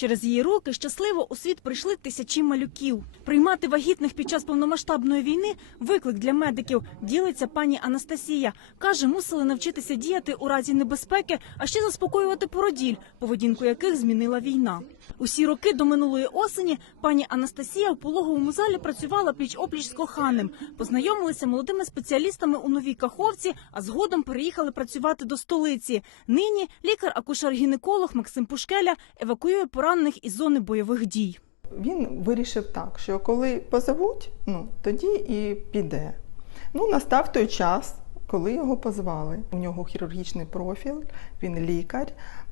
Через її руки щасливо у світ прийшли тисячі малюків. Приймати вагітних під час повномасштабної війни виклик для медиків. Ділиться пані Анастасія. каже, мусили навчитися діяти у разі небезпеки, а ще заспокоювати породіль, поведінку яких змінила війна. Усі роки до минулої осені пані Анастасія в пологовому залі працювала пліч опліч з коханим. Познайомилися молодими спеціалістами у новій каховці, а згодом переїхали працювати до столиці. Нині лікар-акушер-гінеколог Максим Пушкеля евакуює поранених із зони бойових дій. Він вирішив так, що коли позовуть, ну тоді і піде. Ну, настав той час, коли його позвали. У нього хірургічний профіль, він лікар,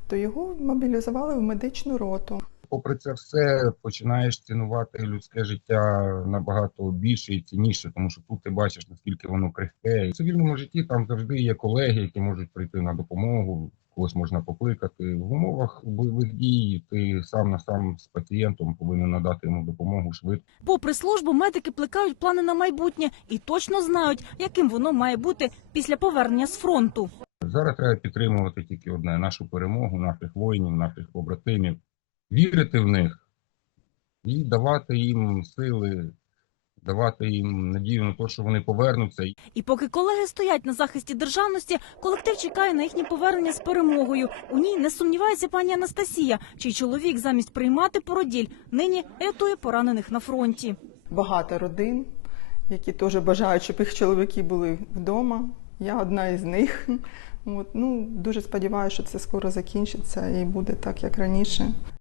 то його мобілізували в медичну роту. попри це все починаєш цінувати людське життя набагато більше і цінніше, тому що тут ти бачиш наскільки воно крихке. В цивільному житті там завжди є колеги, які можуть прийти на допомогу. Когось можна покликати в умовах бойових дій. Ти сам на сам з пацієнтом повинен надати йому допомогу швидко. Попри службу, медики плекають плани на майбутнє і точно знають, яким воно має бути після повернення з фронту. Зараз треба підтримувати тільки одне нашу перемогу, наших воїнів, наших побратимів, вірити в них і давати їм сили, давати їм надію на те, що вони повернуться. І поки колеги стоять на захисті державності, колектив чекає на їхнє повернення з перемогою. У ній не сумнівається пані Анастасія, чий чоловік замість приймати породіль нині рятує поранених на фронті. Багато родин, які теж бажають, щоб їх чоловіки були вдома. Я одна із них. От, ну, дуже сподіваюся, що це скоро закінчиться і буде так, як раніше.